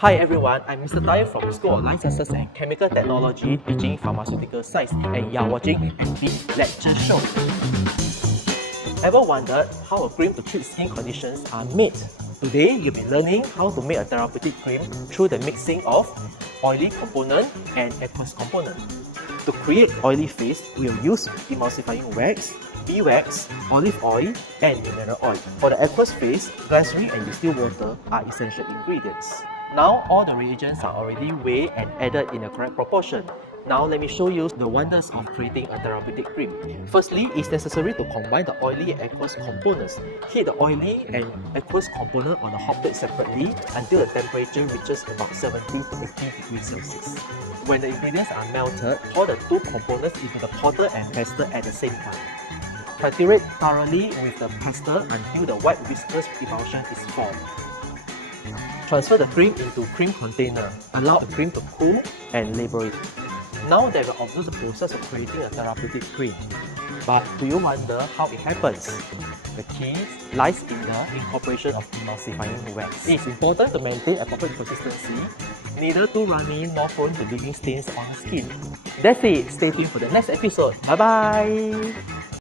Hi everyone, I'm Mr. Tai from School of Life Sciences and Chemical Technology, teaching pharmaceutical science, and you're watching the lecture show. Ever wondered how a cream to treat skin conditions are made? Today, you'll be learning how to make a therapeutic cream through the mixing of oily component and aqueous component. To create oily face, we'll use emulsifying wax, beeswax, olive oil, and mineral oil. For the aqueous phase, glycerin and distilled water are essential ingredients. Now, all the reagents are already weighed and added in the correct proportion. Now, let me show you the wonders of creating a therapeutic cream. Firstly, it's necessary to combine the oily and aqueous components. Heat the oily and aqueous component on a hot plate separately until the temperature reaches about 70 to 80 degrees Celsius. When the ingredients are melted, pour the two components into the porter and pestle at the same time. Triturate thoroughly with the pestle until the white viscous emulsion is formed. Transfer the cream into cream container. Allow the cream to cool and label it. Now that we observe the process of creating a therapeutic cream. But do you wonder how it happens? The key lies in the incorporation of emulsifying wax. It's important to maintain a proper consistency, neither too runny nor prone to leaving stains on the skin. That's it. Stay tuned for the next episode. Bye bye!